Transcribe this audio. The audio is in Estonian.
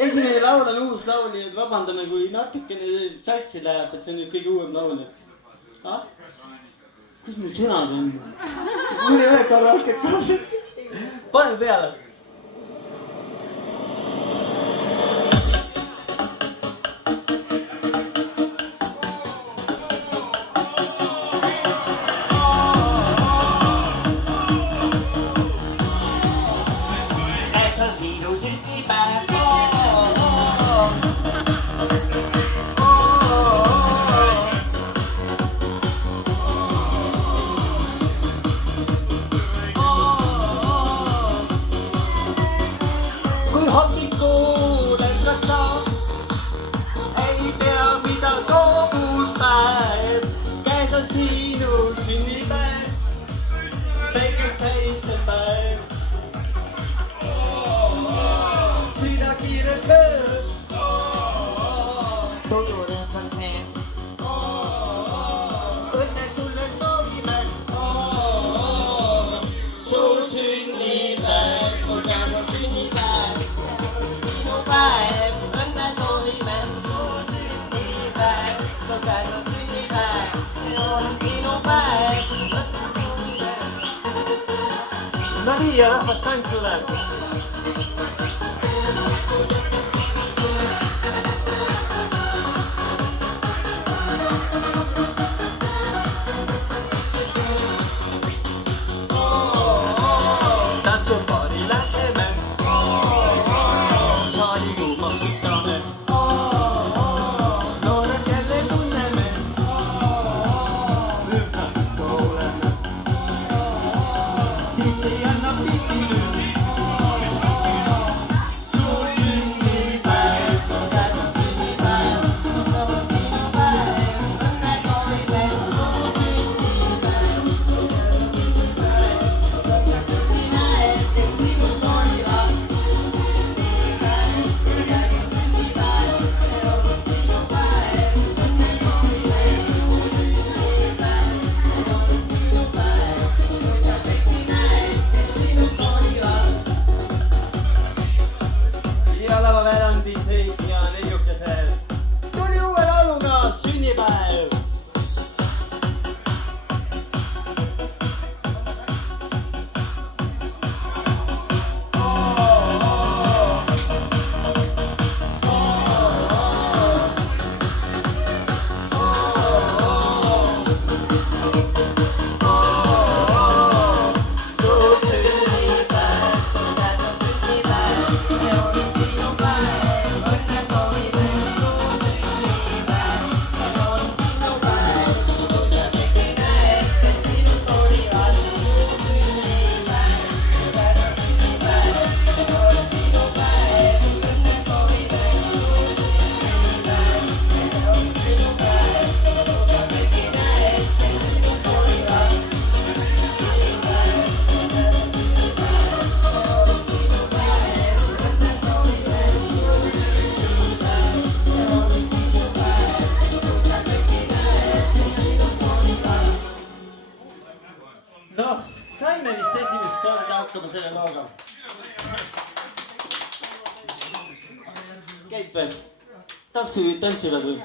esimene laul on uus laul, nii et vabandame, kui natukene sassi läheb, et see on nüüd kõige uuem laul. Ah? Kus meil sõnad on? Mul ei ole karaoket kaasas. Pane peale. No niin, ja rahvas tanssille. No, saime vist esimest korda hakkama selle looga. Käib veel? Taksjuhid tantsivad või?